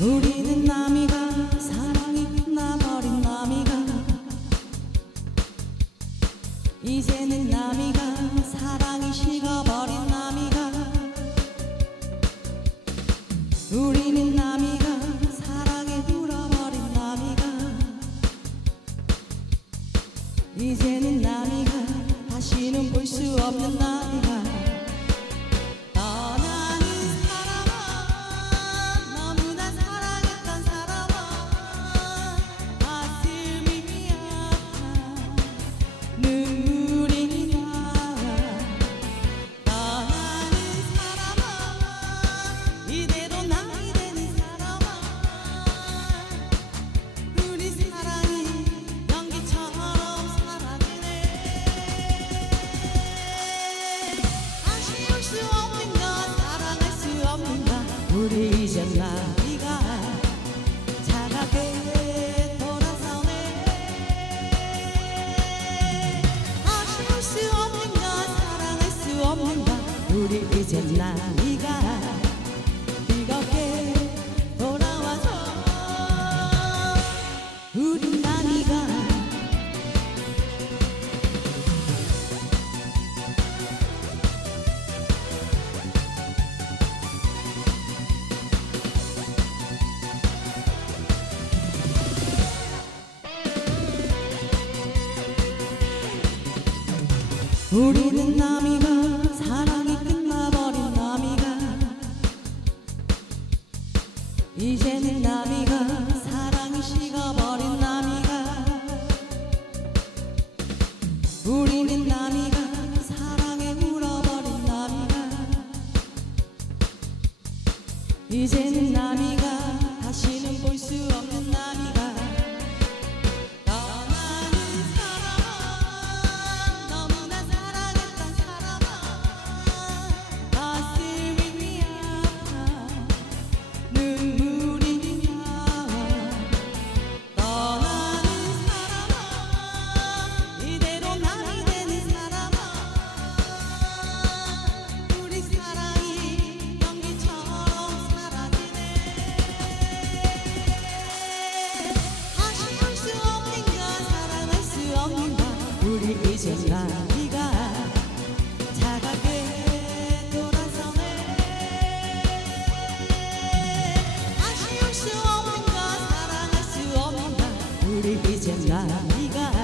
우리는 남이가 사랑이 끝나버린 남이가. 이제는 남이가 사랑이 식어버린 남이가. 우리는 남이가 사랑에 울어버린 남이가. 이제 우리 이제 나이가 차갑게 돌아서네. 아쉬울 수 없는가 사랑할 수 없는가 우리 이제 나이가 우리는 남이가 사랑이 끝나버린 남이가. 이제는 남이가 사랑이 식어버린 남이가. 우리는 남이가 사랑에 울어버린 남이가. 이제는 남이가 없는가 우리 이제 나이가 차갑게 돌아서네. 아쉬울 수 없는가 사랑할 수 없는가 우리 이제 나이가